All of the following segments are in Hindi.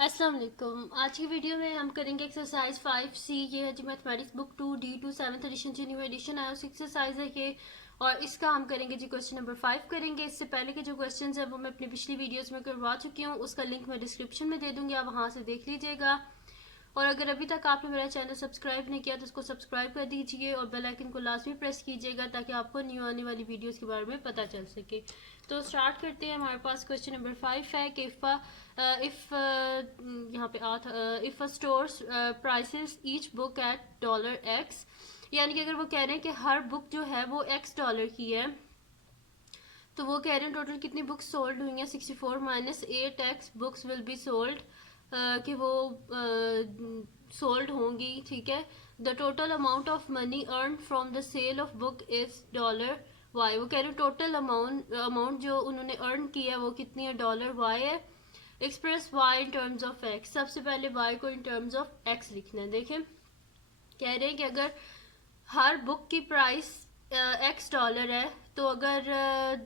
अस्सलाम वालेकुम। आज की वीडियो में हम करेंगे एक्सरसाइज 5C। ये है जी mathematics book 2D2 7th edition जी, न्यू एडिशन आया उस एक्सरसाइज है ये। और इसका हम करेंगे जी क्वेश्चन नंबर 5 करेंगे। इससे पहले के जो क्वेश्चंस है वो मैं अपनी पिछली वीडियोस में करवा चुकी हूँ, उसका लिंक मैं डिस्क्रिप्शन में दे दूंगी, आप वहाँ से देख लीजिएगा। और अगर अभी तक आपने मेरा चैनल सब्सक्राइब नहीं किया तो उसको सब्सक्राइब कर दीजिए और बेल आइकन को लाजमी प्रेस कीजिएगा ताकि आपको न्यू आने वाली वीडियोस के बारे में पता चल सके। तो स्टार्ट करते हैं। हमारे पास क्वेश्चन नंबर 5 है कि इफ यहाँ पे if a stores prices each book at $X, यानी कि अगर वो कह रहे हैं कि हर बुक जो है वो $X की है, तो वो कह रहे हैं टोटल कितनी बुक्स सोल्ड हुई हैं। 64 minus 8x books will be sold, कि वो सोल्ड होंगी। ठीक है। The total amount of money earn from the sale of book is $Y। वो कह रहे हैं टोटल अमाउंट जो उन्होंने अर्न किया है वो कितनी है, $Y है। Express y in terms of x। सबसे पहले y को इन टर्म्स ऑफ x लिखना है। देखें, कह रहे हैं कि अगर हर बुक की प्राइस $X है, तो अगर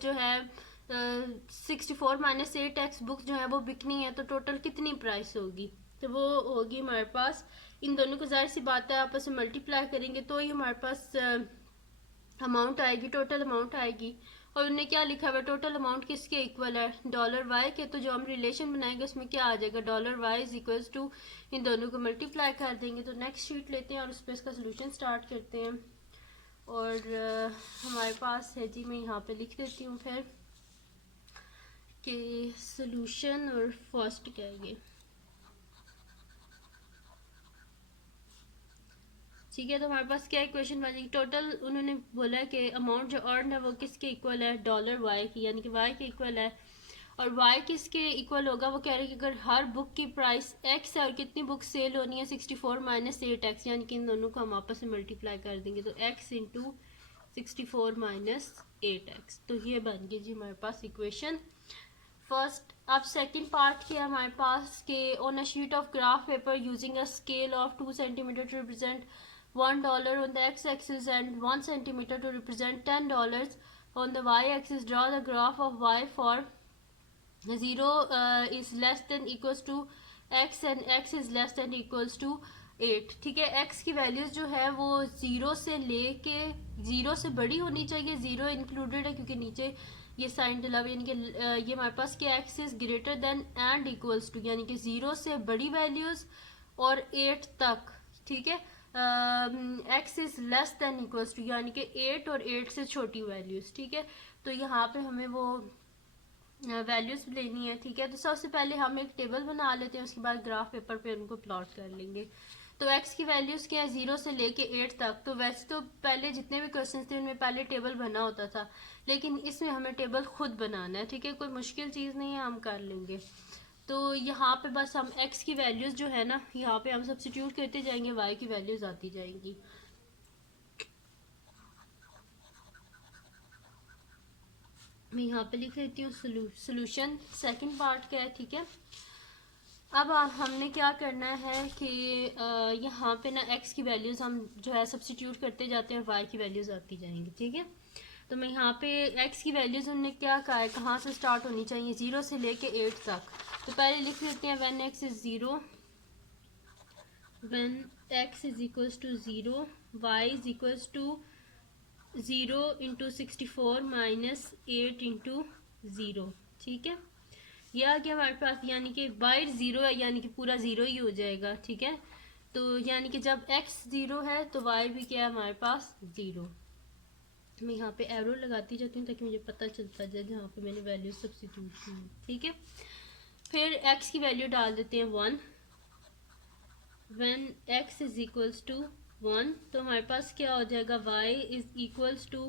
जो है 64 माइनस 8x बुक जो है वो बिकनी है, तो टोटल कितनी प्राइस होगी। तो वो होगी हमारे पास, इन दोनों को जाहिर सी बात है आपस में मल्टीप्लाई करेंगे तो ही हमारे पास अमाउंट आएगी, टोटल अमाउंट आएगी। और उन्होंने क्या लिखा हुआ है, टोटल अमाउंट किसके इक्वल है, $Y के। तो जो हम रिलेशन बनाएंगे उसमें क्या आ जाएगा, $Y इज इक्वल टू, इन दोनों को मल्टीप्लाई कर देंगे। तो नेक्स्ट शीट लेते हैं और उस पर इसका सोल्यूशन स्टार्ट करते हैं। और हमारे पास है जी, मैं यहाँ पे लिख देती हूँ फिर कि सोल्यूशन और फर्स्ट क्या है ये। ठीक है, तो हमारे पास क्या इक्वेशन बनेगी, टोटल उन्होंने बोला है कि अमाउंट जो अर्न है वो किसके इक्वल है, $Y की, यानी कि y के इक्वल है। और y किसके इक्वल होगा, वो कह रहे हैं कि अगर हर बुक की प्राइस x है और कितनी बुक सेल होनी है 64 माइनस 8x, यानी कि इन दोनों को हम आपस में मल्टीप्लाई कर देंगे तो x इंटू 64 माइनस 8x। तो ये बन गई जी हमारे पास इक्वेशन फर्स्ट। अब सेकंड पार्ट क्या है हमारे पास कि on a sheet of graph paper using a scale of 2 centimetre to represent $1 on the x-axis and 1 centimeter to represent $10 on the y-axis. Draw the graph of y for 0 is less than equals to x and x is less than equals to 8। ठीक है, x की वैल्यूज जो है वो 0 से लेके 0 से बड़ी होनी चाहिए, 0 इंक्लूडेड है क्योंकि नीचे ये साइन डला हुआ, यानी कि ये हमारे पास क्या, x is greater than and equals to, यानी कि 0 से बड़ी वैल्यूज और 8 तक। ठीक है, x is less than equals to, यानी कि 8 और 8 से छोटी वैल्यूज। ठीक है, तो यहाँ पे हमें वो वैल्यूज लेनी है। ठीक है, तो सबसे पहले हम एक टेबल बना लेते हैं, उसके बाद ग्राफ पेपर पे उनको प्लॉट कर लेंगे। तो x की वैल्यूज क्या है, 0 से लेके 8 तक। तो वैसे तो पहले जितने भी क्वेश्चन थे उनमें पहले टेबल बना होता था, लेकिन इसमें हमें टेबल खुद बनाना है। ठीक है, कोई मुश्किल चीज़ नहीं है, हम कर लेंगे। तो यहाँ पे बस हम x की वैल्यूज जो है ना, यहाँ पे हम सब्सटीट्यूट करते जाएंगे, y की वैल्यूज आती जाएंगी। मैं यहाँ पे लिख लेती हूँ सोल्यूशन सेकंड पार्ट का है। ठीक है, अब हमने क्या करना है कि यहाँ पे ना x की वैल्यूज़ हम जो है सब्सटीट्यूट करते जाते हैं और y की वैल्यूज़ आती जाएंगी। ठीक है, तो मैं यहाँ पे x की वैल्यूज़ उन्होंने क्या कहा है, कहाँ से स्टार्ट होनी चाहिए, 0 से लेके 8 तक। तो पहले लिख लेते हैं when x is 0, when x is equals to 0, y is equals to 0 into 64 minus 8 into 0। ठीक है, ये आ गया हमारे पास, यानी कि y 0 है, यानी कि पूरा 0 ही हो जाएगा। ठीक है, तो यानी कि जब x 0 है तो y भी क्या है हमारे पास 0। मैं यहाँ पे एरो लगाती जाती हूँ ताकि मुझे पता चलता जाए जहाँ पे मैंने वैल्यू सब्स्टिट्यूट की। ठीक है, फिर x की वैल्यू डाल देते हैं 1, when x is equals to 1। तो हमारे पास क्या हो जाएगा, y is equals to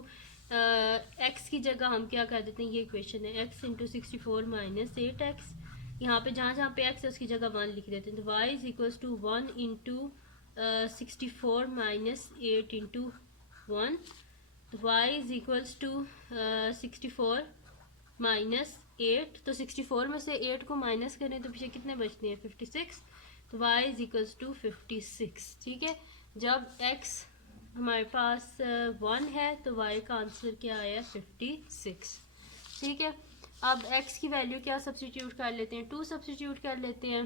x की जगह हम क्या कर देते हैं, ये इक्वेशन है x इंटू 64 माइनस 8x। यहाँ पे जहाँ पे x है उसकी जगह 1 लिख देते हैं। तो y is equals to 1 into 64 minus 8 into 1। तो y is equals to 64 minus 8। तो 64 में से 8 को माइनस करें तो पीछे कितने बचते हैं, 56। तो y इज इक्वल्स टू 56। ठीक है, जब x हमारे पास 1 है तो y का आंसर क्या आया, 56। ठीक है, अब x की वैल्यू क्या सब्स्टिट्यूट कर लेते हैं, 2 सब्स्टिट्यूट कर लेते हैं।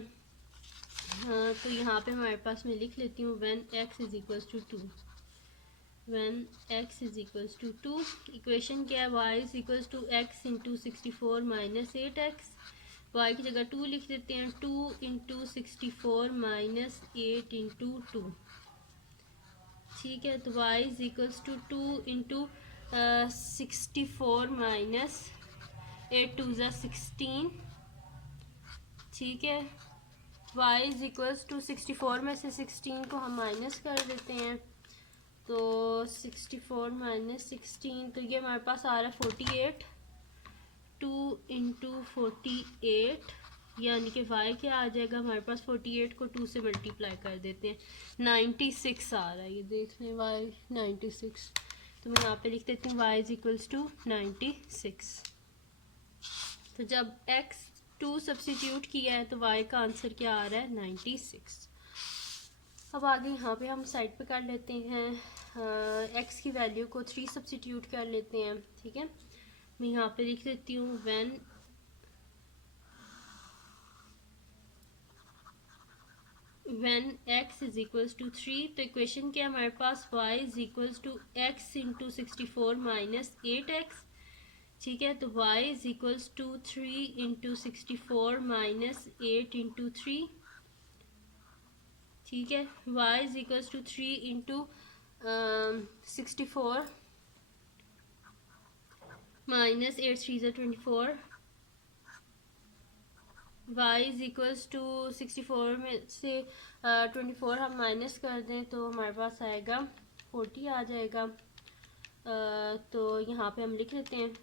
हाँ, तो यहाँ पे हमारे पास मैं लिख लेती हूँ when x is equals to 2, when x is equals to 2, equation क्या है, y is equals to x into 64 minus 8x, y की जगह 2 लिख देते हैं, 2 इंटू 64 माइनस 8 इंटू 2, ठीक है। तो y is equals to 2 into 64 minus 8 two ज़ा 16, ठीक है। y इज इक्वल्स टू 64 में से 16 को हम माइनस कर देते हैं, तो 64 माइनस 16, तो ये हमारे पास आ रहा है 48, 2 इंटू 48, यानी कि y क्या आ जाएगा हमारे पास, 48 को 2 से मल्टीप्लाई कर देते हैं, 96 आ रहा है, ये देख लें y 96, तो मैं यहाँ पे लिख देती हूँ y इज इक्वल्स टू 96। तो जब x 2 सब्सिट्यूट किया है तो y का आंसर क्या आ रहा है, 96। अब आगे यहाँ पे हम साइड पे कर लेते हैं, x की वैल्यू को 3 सब्सिट्यूट कर लेते हैं, ठीक है। मैं यहाँ पे लिख देती हूँ when x is equals to 3, तो इक्वेशन क्या है हमारे पास, y is equals to x into 64 minus 8x, ठीक है। तो y is equals to 3 into 64 minus 8 into 3, ठीक है। y is equals to 3 into 64 minus 8 3 ज़ा 24, y इज इक्वल्स टू 64 में से 24 हम माइनस कर दें तो हमारे पास आएगा 40 आ जाएगा, तो यहाँ पे हम लिख लेते हैं,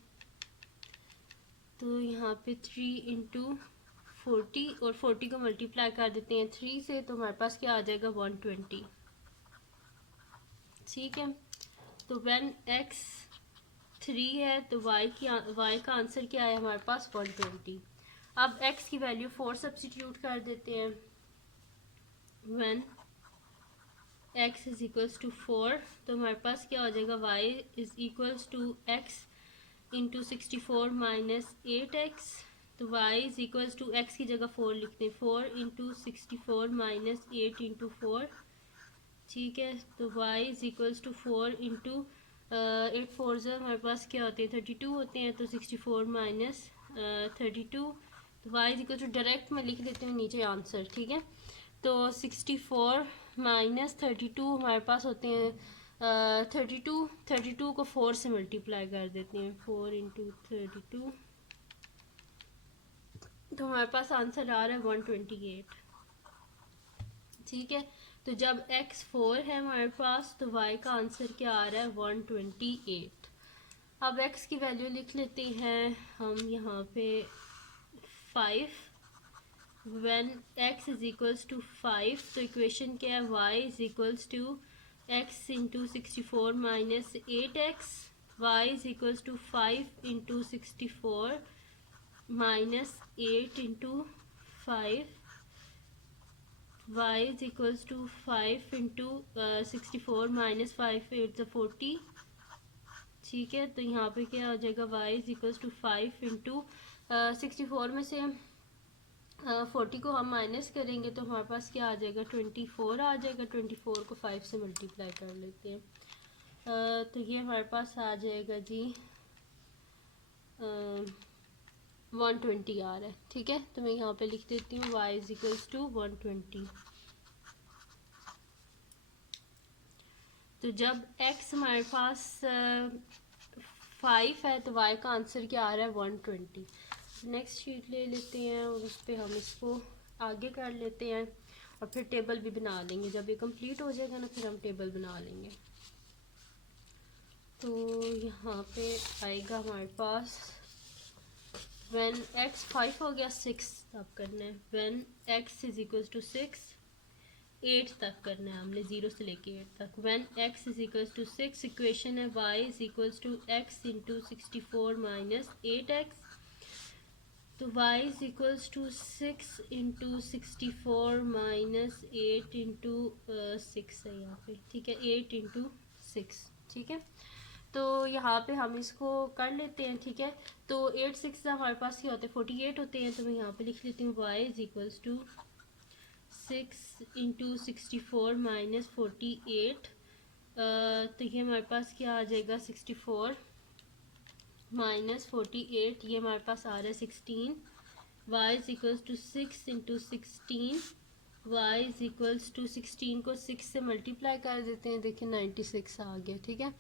तो यहाँ पे 3 इंटू 40 और 40 को मल्टीप्लाई कर देते हैं 3 से, तो हमारे पास क्या आ जाएगा 120, ठीक है। तो व्हेन x 3 है तो y का आंसर क्या है हमारे पास 120। अब x की वैल्यू 4 सब्सिट्यूट कर देते हैं, when x is equals to 4, तो हमारे पास क्या हो जाएगा, y is equals to x into 64 minus 8x, तो y is equals to x की जगह 4 लिखते हैं, 4 इंटू 64 माइनस 8 इंटू 4, ठीक है। तो y is equals to 4 into 8 4 से हमारे पास क्या होते हैं 32 होते हैं, तो 64 माइनस 32, तो y is equal to direct मैं लिख देती हूँ नीचे आंसर, ठीक है। तो 64 माइनस 32 हमारे पास होते हैं 32 को 4 से मल्टीप्लाई कर देते हैं, 4 इंटू 32, तो हमारे पास आंसर आ रहा है 128, ठीक है। तो जब x 4 है हमारे पास तो y का आंसर क्या आ रहा है 128। अब x की वैल्यू लिख लेते हैं हम यहाँ पे 5, when x is equals to 5, तो इक्वेशन क्या है, y is equals to x into 64 minus 8x, y is equals to 5 into 64 minus 8 into 5, y is equals to 5 into 64 minus 5 8 40, ठीक है। तो यहाँ पे क्या हो जाएगा, y is equals to 5 into 64 में से 40 को हम माइनस करेंगे तो हमारे पास क्या आ जाएगा 24 आ जाएगा, 24 को 5 से मल्टीप्लाई कर लेते हैं, तो ये हमारे पास आ जाएगा जी 120 आ रहा है, ठीक है। तो मैं यहाँ पे लिख देती हूँ y इज इक्वल्स टू 120। तो जब x हमारे पास 5 है तो y का आंसर क्या आ रहा है 120। नेक्स्ट शीट ले लेते हैं और उस पर हम इसको आगे कर लेते हैं और फिर टेबल भी बना लेंगे, जब ये कंप्लीट हो जाएगा ना फिर हम टेबल बना लेंगे। तो यहाँ पे आएगा हमारे पास व्हेन x 5 हो गया 6 तब करना है, when x is equals to 6 8 तक करना है हमने 0 से लेके 8 तक, when x is equals to 6, equation है y is equals to x into 64 minus 8x, तो y is equals to 6 into 64 minus 8 into 6 है यहाँ पे, ठीक है, 8 इंटू 6, ठीक है। तो यहाँ पे हम इसको कर लेते हैं, ठीक है। तो 8 6 हमारे पास क्या होते हैं 48 होते हैं, तो मैं यहाँ पे लिख लेती हूँ y is equals to 6 into 64 minus 48, तो ये हमारे पास क्या आ जाएगा, 64 माइनस 48, ये हमारे पास आ रहा है 16। y is equals to 6 into 16, y is equals to 16 को 6 से मल्टीप्लाई कर देते हैं, देखिए 96 आ गया, ठीक है।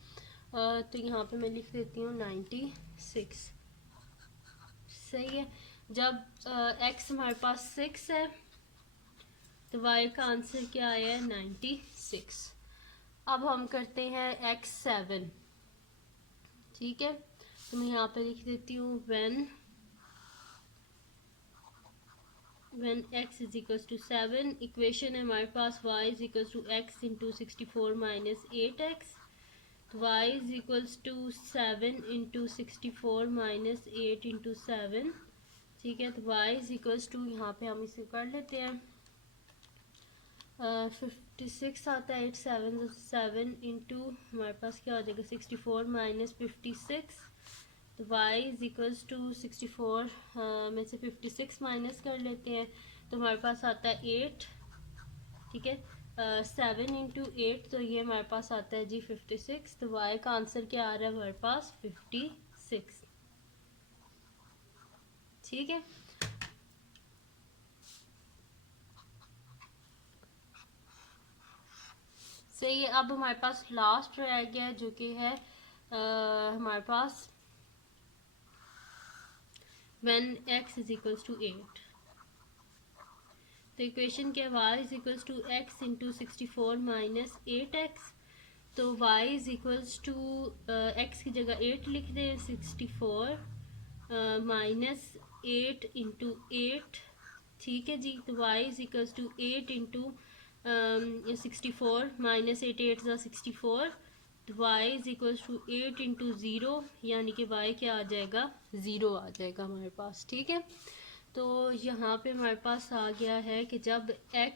तो यहाँ पे मैं लिख देती हूँ 96, सही है। जब x हमारे पास 6 है तो y का आंसर क्या आया है, 96। अब हम करते हैं x 7, ठीक है। तो मैं यहाँ पे लिख देती हूँ when x is equals to 7, equation है हमारे पास y is equals to x into 64 minus 8x, तो y is equals to 7 into 64 minus 8 into 7, ठीक है। तो y is equals to, यहाँ पे हम इसे कर लेते हैं, 56 आता है, 8 7 इंटू हमारे पास क्या हो जाएगा 64 माइनस 56, तो y इज इक्वल्स टू 64 में से 56 माइनस कर लेते हैं, तो हमारे पास आता है 8, ठीक है। 7 इंटू 8, तो ये हमारे पास आता है जी 56, तो y का आंसर क्या आ रहा है हमारे पास 56, ठीक है। सही है। अब हमारे पास लास्ट रह गया जो कि है हमारे पास when x is equals to 8, तो इक्वेशन क्या y is equals to x into 64 minus 8x, तो y is equals to x की जगह 8 लिख दें, 64 माइनस 8 इंटू 8, ठीक है जी। तो y is equals to 8 into 64 minus 8 8 64, तो y is equal to 8 into 0, यानी कि y क्या आ जाएगा, 0 आ जाएगा हमारे पास, ठीक है। तो यहाँ पे हमारे पास आ गया है कि जब x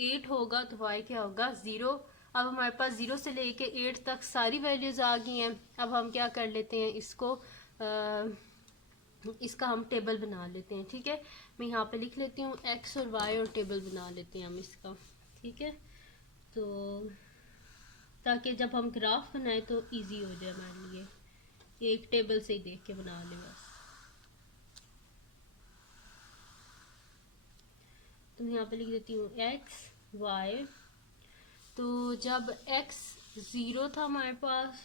8 होगा तो y क्या होगा, 0। अब हमारे पास 0 से लेके 8 तक सारी वैल्यूज़ आ गई हैं। अब हम क्या कर लेते हैं, इसका हम टेबल बना लेते हैं, ठीक है। मैं यहाँ पे लिख लेती हूँ x और y और टेबल बना लेते हैं हम इसका, ठीक है। तो ताकि जब हम ग्राफ बनाए तो इजी हो जाए हमारे लिए, एक टेबल से ही देख के बना ले बस। तो मैं यहाँ पे लिख देती हूँ x y, तो जब x 0 था हमारे पास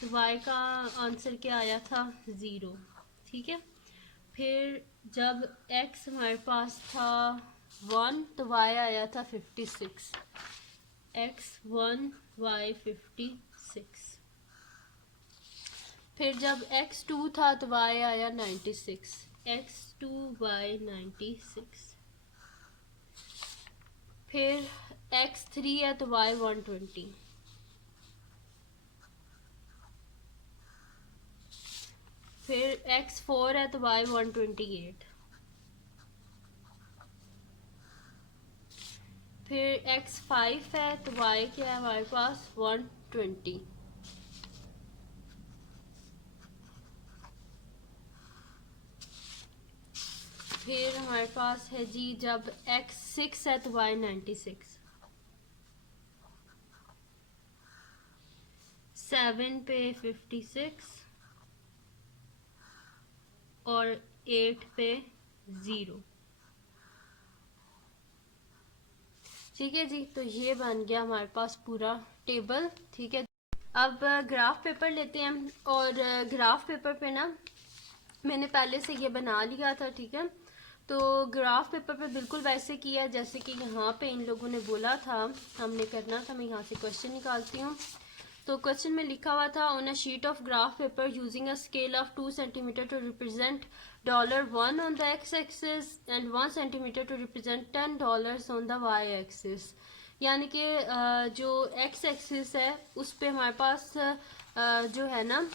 तो y का आंसर क्या आया था, 0, ठीक है। फिर जब x हमारे पास था 1 तो y आया था 56, x 1 y 56। फिर जब x 2 था तो y आया 96, x 2 y 96। फिर x 3 है तो y 120, फिर x 4 है तो y 128, फिर x 5 है तो y क्या है हमारे पास 120, फिर हमारे पास है जी जब x 6 है तो y 96, 7 पे 56 और 8 पे 0, ठीक है जी। तो ये बन गया हमारे पास पूरा टेबल, ठीक है। अब ग्राफ पेपर लेते हैं, और ग्राफ पेपर पे ना मैंने पहले से ये बना लिया था, ठीक है। तो ग्राफ पेपर पे बिल्कुल वैसे किया जैसे कि यहाँ पे इन लोगों ने बोला था हमने करना था। मैं यहाँ से क्वेश्चन निकालती हूँ। तो क्वेश्चन में लिखा हुआ था, on a sheet of graph paper using a scale of 2 centimetre to represent $1 on the x axis and 1 centimetre to represent $10 on the y axis. यानी कि जो x एक्सिस है उस पे हमारे पास जो है ना,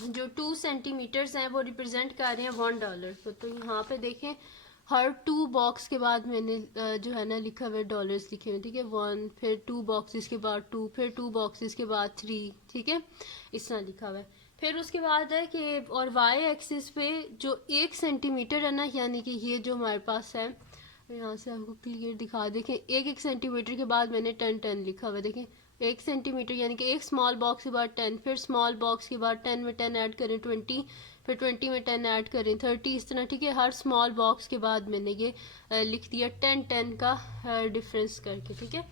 जो 2 सेंटीमीटर्स हैं वो रिप्रेजेंट कर रहे हैं $1 को। तो यहाँ पे देखें हर 2 बॉक्स के बाद मैंने जो है ना लिखा हुआ है डॉलर्स लिखे हुए, ठीक है। 1, फिर 2 बॉक्सेस के बाद 2, फिर 2 बॉक्सेस के बाद 3, ठीक है, इस तरह लिखा हुआ है। फिर उसके बाद है कि और वाई एक्सिस पे जो 1 सेंटीमीटर है ना, यानी कि ये जो हमारे पास है यहाँ से आपको क्लियर दिखा, देखें 1 सेंटीमीटर के बाद मैंने 10 लिखा हुआ है। देखें 1 सेंटीमीटर यानी कि एक स्मॉल बॉक्स के बाद 10, फिर स्मॉल बॉक्स के बाद 10 में 10 ऐड करें 20, फिर 20 में 10 ऐड करें 30, इस तरह, ठीक है। हर स्मॉल बॉक्स के बाद मैंने ये लिख दिया 10 का डिफरेंस करके, ठीक है।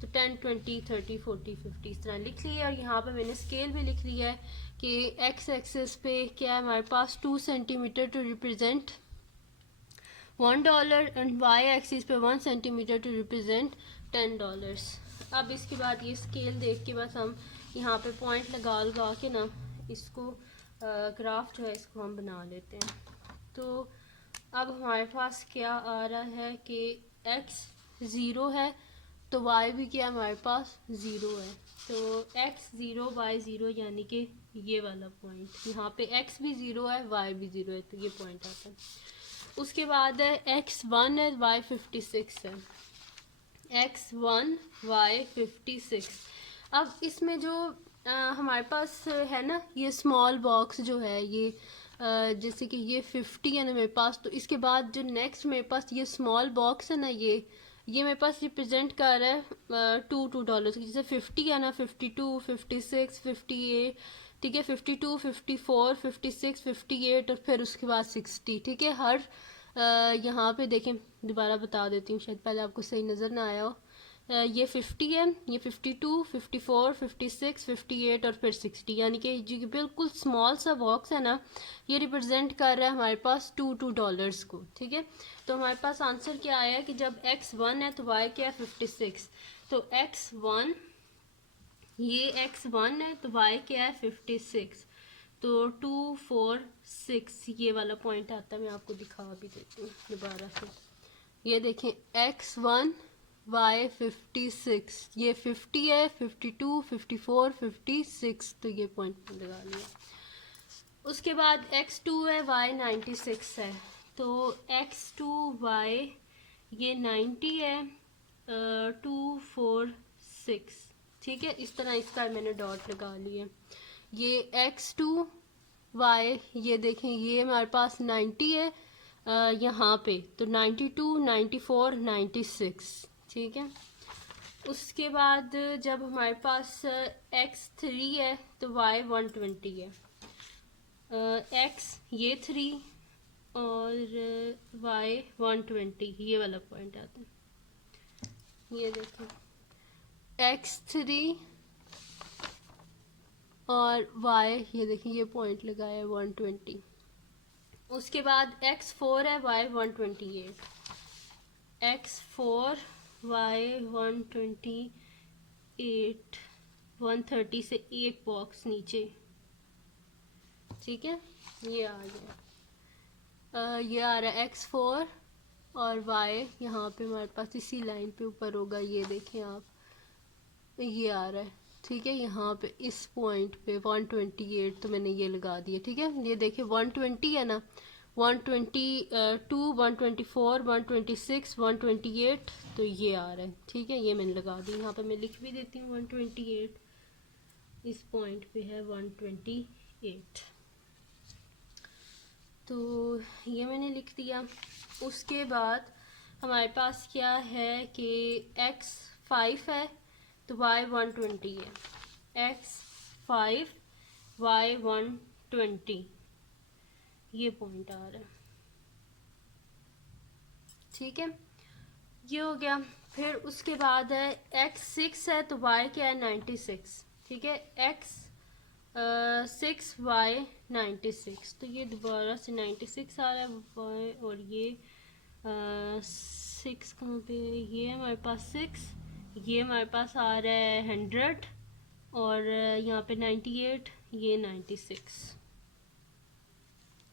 तो 10, 20, 30, 40, 50 इस तरह लिख लिया। और यहाँ पे मैंने स्केल भी लिख लिया है कि एक्स एक्सेस पे क्या है हमारे पास 2 centimetre to represent $1 and Y axis पे 1 सेंटीमीटर टू रिप्रेजेंट $10। अब इसके बाद ये स्केल देख के बस हम यहाँ पे पॉइंट लगा के ना इसको ग्राफ जो है इसको हम बना लेते हैं। तो अब हमारे पास क्या आ रहा है कि x 0 है तो y भी क्या हमारे पास 0 है। तो x 0 y 0 यानी कि ये वाला पॉइंट, यहाँ पे x भी 0 है y भी 0 है, तो ये पॉइंट आता है। उसके बाद है x 1 है y 56 है, x 1 y 56। अब इसमें जो हमारे पास है ना ये स्मॉल बॉक्स जो है ये जैसे कि ये 50 है ना मेरे पास, तो इसके बाद जो नेक्स्ट मेरे पास ये स्मॉल बॉक्स है ना ये मेरे पास रिप्रेजेंट कर रहा है $2 जैसे 50 है ना 52, 56, 58, ठीक है, 52, 54, 56, 58 और फिर उसके बाद 60, ठीक है। हर यहाँ पे देखें, दोबारा बता देती हूँ, शायद पहले आपको सही नज़र ना आया हो। ये 50 है, ये 52, 54, 56, 58 और फिर 60, यानी कि जो बिल्कुल स्मॉल सा बॉक्स है ना ये रिप्रेजेंट कर रहा है हमारे पास $2 को, ठीक है। तो हमारे पास आंसर क्या आया कि जब x 1 है तो y क्या है 56, तो x 1 ये x 1 है तो y क्या है 56, तो 2, 4, 6 ये वाला पॉइंट आता है। मैं आपको दिखा भी देती हूँ दोबारा से, ये देखें x 1 y 56, ये 50 है, 52, 54, 56, तो ये पॉइंट लगा लिया। उसके बाद x 2 है y 96 है, तो x 2 y ये 90 है 2, 4, 6, ठीक है। इस तरह इसका मैंने डॉट लगा लिया। ये x 2 y ये देखें ये हमारे पास 90 है यहाँ पे, तो 92, 94, 96, ठीक है। उसके बाद जब हमारे पास x 3 है तो y 120 है, x ये 3 और y 120 ये वाला पॉइंट आता है। ये देखें x 3 और y ये देखें ये पॉइंट लगाया है 120। उसके बाद x 4 है y 128, x 4 y 128 130 से एक बॉक्स नीचे, ठीक है। ये आ गया ये आ रहा है x 4 और y यहाँ पे हमारे पास इसी लाइन पे ऊपर होगा, ये देखें आप ये आ रहा है, ठीक है। यहाँ पे इस पॉइंट पे 128 तो मैंने ये लगा दिया, ठीक है। ये देखिए 120 है ना, 122, 124, 126, 128 तो ये आ रहा है, ठीक है। ये मैंने लगा दी, यहाँ पे मैं लिख भी देती हूँ 128 इस पॉइंट पे है 128, तो ये मैंने लिख दिया। उसके बाद हमारे पास क्या है कि x 5 है तो y 120 है, x 5 y 120 ये पॉइंट आ रहा है, ठीक है। ये हो गया। फिर उसके बाद है x 6 है तो y क्या है 96, ठीक है। x 6 y 96, तो ये दोबारा से 96 आ रहा है y, और ये 6 कहाँ पे, ये हमारे पास 6, ये हमारे पास आ रहा है 100 और यहाँ पे 98, ये 96,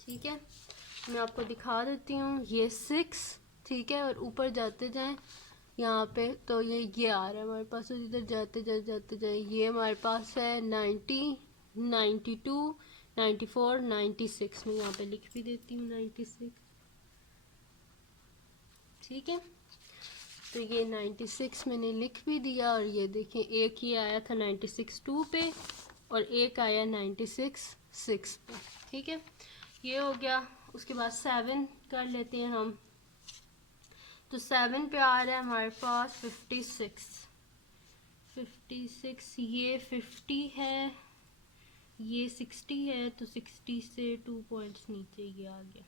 ठीक है। मैं आपको दिखा देती हूँ, ये 6, ठीक है, और ऊपर जाते जाएं यहाँ पे तो ये आ रहा है हमारे पास, इधर जाते जाए ये हमारे पास है 90, 92, 94, 96, मैं यहाँ पे लिख भी देती हूँ 96, ठीक है। तो ये 96 मैंने लिख भी दिया, और ये देखें एक ये आया था 96 2 पे और एक आया 96 6 पे, ठीक है। ये हो गया। उसके बाद 7 कर लेते हैं हम। तो 7 पे आ रहा है हमारे पास 56, ये 50 है, ये 60 है, तो 60 से 2 पॉइंट्स नीचे ये आ गया।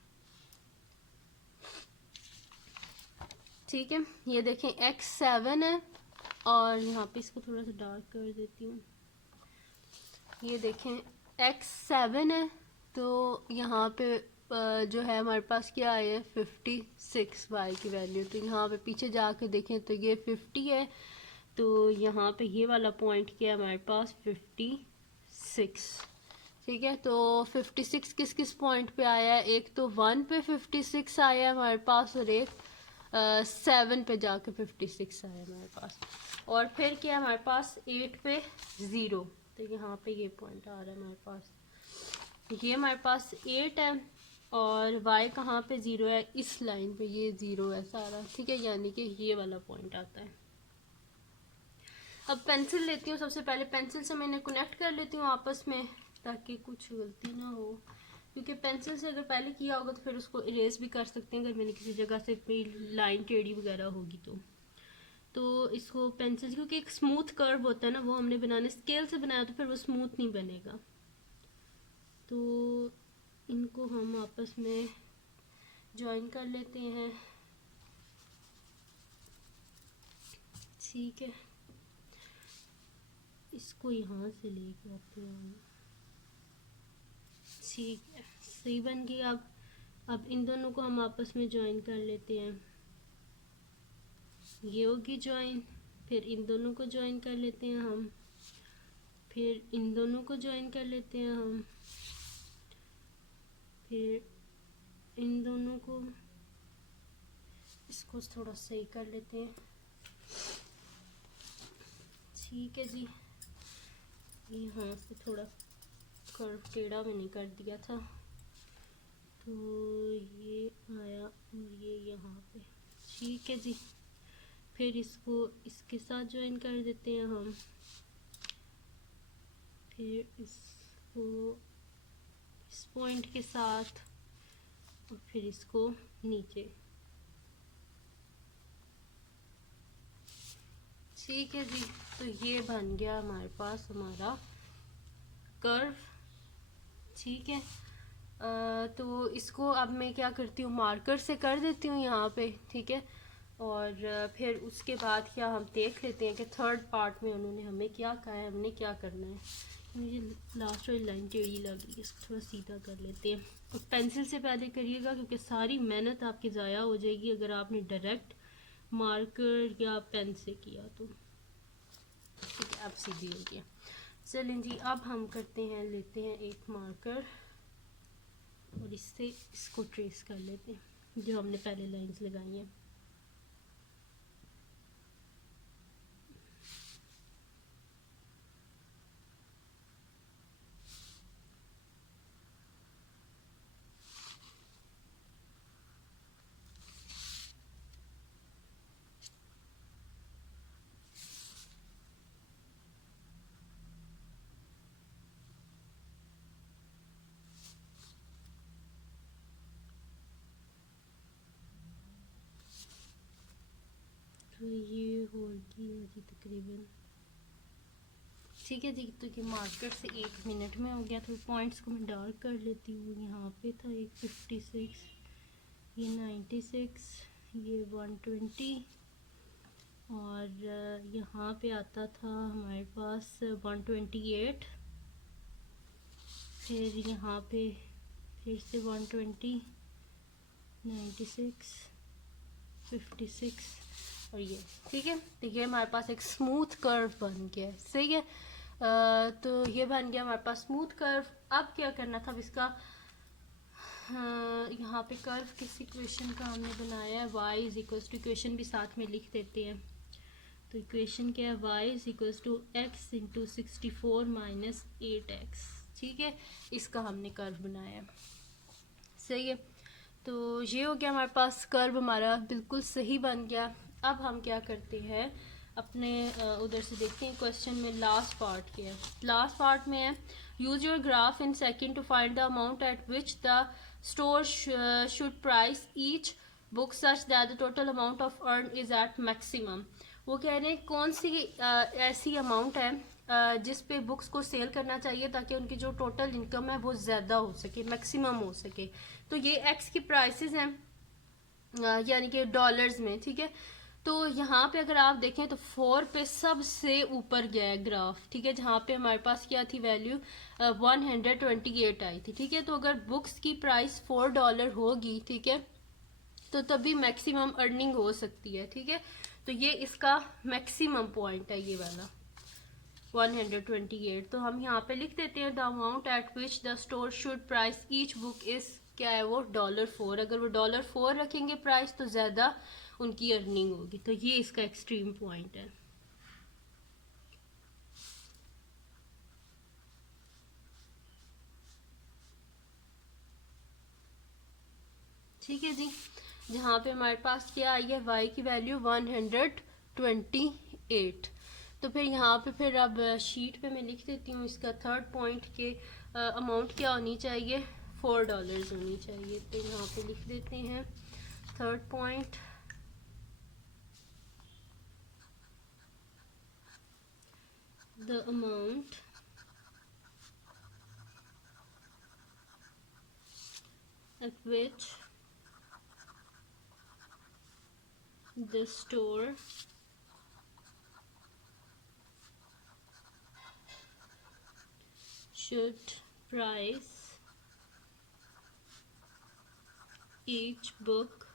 ठीक है, ये देखें x 7 है और यहाँ पे इसको थोड़ा सा डार्क कर देती हूँ। ये देखें x 7 है, तो यहाँ पे जो है हमारे पास क्या है 56 y की वैल्यू। तो यहाँ पे पीछे जाके देखें तो ये 50 है, तो यहाँ पे ये वाला पॉइंट क्या है हमारे पास 56। ठीक है, तो 56 किस किस पॉइंट पे आया है, एक तो 1 पे 56 आया है हमारे पास और एक 7 पे जाके 56 आया है हमारे पास, और फिर क्या है हमारे पास 8 पे 0। तो यहाँ पे ये पॉइंट आ रहा है हमारे पास, ये हमारे पास 8 है और y कहाँ पे 0 है, इस लाइन पे ये 0 है सारा। ठीक है, यानी कि ये वाला पॉइंट आता है। अब पेंसिल लेती हूँ, सबसे पहले पेंसिल से मैंने कनेक्ट कर लेती हूँ आपस में ताकि कुछ गलती ना हो, क्योंकि पेंसिल से अगर पहले किया होगा तो फिर उसको इरेज भी कर सकते हैं अगर मैंने किसी जगह से कोई लाइन टेढ़ी वगैरह होगी तो इसको पेंसिल, क्योंकि एक स्मूथ कर्व होता है ना, वो हमने बनाने स्केल से बनाया तो फिर वो स्मूथ नहीं बनेगा। तो इनको हम आपस में ज्वाइन कर लेते हैं। ठीक है, इसको यहाँ से लेके आते हैं। ठीक है, सही बन गई। अब इन दोनों को हम आपस में ज्वाइन कर लेते हैं। ये होगी ज्वाइन, फिर इन दोनों को ज्वाइन कर लेते हैं हम, फिर इन दोनों को ज्वाइन कर लेते हैं हम, फिर इन दोनों को, इसको थोड़ा सही कर लेते हैं। ठीक है जी, यहाँ से थोड़ा कर्व टेढ़ा मैंने कर दिया था, तो ये आया और ये यहाँ पे। ठीक है जी, फिर इसको इसके साथ ज्वाइन कर देते हैं हम, फिर इसको इस पॉइंट के साथ और फिर इसको नीचे। ठीक है जी, तो ये बन गया हमारे पास हमारा कर्व। ठीक है, तो इसको अब मैं क्या करती हूँ, मार्कर से कर देती हूँ यहाँ पे। ठीक है, और फिर उसके बाद क्या हम देख लेते हैं कि थर्ड पार्ट में उन्होंने हमें क्या कहा है, हमने क्या करना है। मुझे लास्ट वाली लाइन टेढ़ी लग रही है, इसको थोड़ा सीधा कर लेते हैं। और पेंसिल से पहले करिएगा क्योंकि सारी मेहनत आपकी ज़ाया हो जाएगी अगर आपने डायरेक्ट मार्कर या पेन से किया तो। ठीक है, अब सीधी हो गया। चलें जी, अब हम करते हैं, लेते हैं एक मार्कर और इससे इसको ट्रेस कर लेते हैं जो हमने पहले लाइंस लगाई हैं। तो ये हो गया जी तकरीबन। ठीक है जी, तो ये मार्कर से 1 मिनट में हो गया। तो पॉइंट्स को मैं डार्क कर लेती हूँ। यहाँ पे था एक 56, ये 96, ये 120 और यहाँ पे आता था हमारे पास 128, फिर यहाँ पे फिर से 120, 96, 56 और ये। ठीक है, तो ये हमारे पास एक स्मूथ कर्व बन गया है। सही है, तो ये बन गया हमारे पास स्मूथ कर्व। अब क्या करना था, अब इसका यहाँ पे कर्व किस इक्वेशन का हमने बनाया है, y is equals to, equation भी साथ में लिख देते हैं। तो इक्वेशन क्या है, y is equals to x into 64 minus 8x। ठीक है, इसका हमने कर्व बनाया है। सही है, तो ये हो गया हमारे पास कर्व, हमारा बिल्कुल सही बन गया। अब हम क्या करते हैं, अपने उधर से देखते हैं क्वेश्चन में लास्ट पार्ट क्या है। लास्ट पार्ट में है, use your graph in second to find the amount at which the store should price each book such that the total amount of earn is at maximum. वो कह रहे हैं कौन सी ऐसी अमाउंट है जिस पे बुक्स को सेल करना चाहिए ताकि उनकी जो टोटल इनकम है वो ज़्यादा हो सके, मैक्सिमम हो सके। तो ये एक्स की प्राइसेस हैं यानी कि डॉलर्स में, ठीक है। तो यहाँ पे अगर आप देखें तो 4 पे सबसे ऊपर गया है ग्राफ, ठीक है, जहाँ पे हमारे पास क्या थी वैल्यू 128 आई थी, ठीक है। तो अगर बुक्स की प्राइस $4 होगी, ठीक है, तो तभी मैक्सिमम अर्निंग हो सकती है, ठीक है। तो ये इसका मैक्सिमम पॉइंट है ये वाला 128। तो हम यहाँ पे लिख देते हैं the amount at which the store should price each book is, क्या है वो $4। अगर वो $4 रखेंगे प्राइस तो ज़्यादा उनकी अर्निंग होगी। तो ये इसका एक्सट्रीम पॉइंट है। ठीक है जी, जहाँ पे हमारे पास क्या आई है y की वैल्यू 128। तो फिर यहाँ पे फिर अब शीट पे मैं लिख देती हूँ इसका थर्ड पॉइंट के अमाउंट क्या होनी चाहिए, $4 होनी चाहिए। तो यहाँ पे लिख देते हैं third point, the amount at which the store should price each book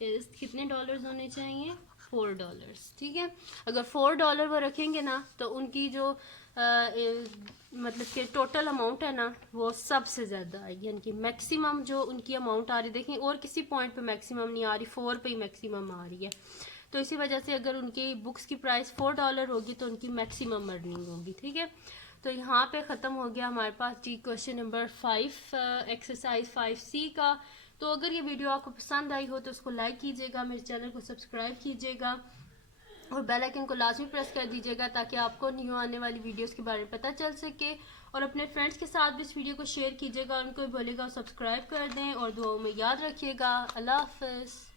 is कितने डॉलर्स होने चाहिए, $4, ठीक है। अगर $4 वो रखेंगे ना तो उनकी जो मतलब कि टोटल अमाउंट है ना वो सबसे ज़्यादा आएगी, यानी कि मैक्सिमम जो उनकी अमाउंट आ रही, देखें और किसी पॉइंट पे मैक्सिमम नहीं आ रही, 4 पे ही मैक्सिमम आ रही है। तो इसी वजह से अगर उनकी बुक्स की प्राइस $4 होगी तो उनकी मैक्सिमम अर्निंग होगी, ठीक है। तो यहाँ पे ख़त्म हो गया हमारे पास जी क्वेश्चन नंबर 5 एक्सरसाइज 5C का। तो अगर ये वीडियो आपको पसंद आई हो तो उसको लाइक कीजिएगा, मेरे चैनल को सब्सक्राइब कीजिएगा और बेल आइकन को लाजमी प्रेस कर दीजिएगा ताकि आपको न्यू आने वाली वीडियोस के बारे में पता चल सके। और अपने फ्रेंड्स के साथ भी इस वीडियो को शेयर कीजिएगा, उनको भी बोलेगा सब्सक्राइब कर दें और दुआओं में याद रखिएगा। अल्लाह हाफ़िज़।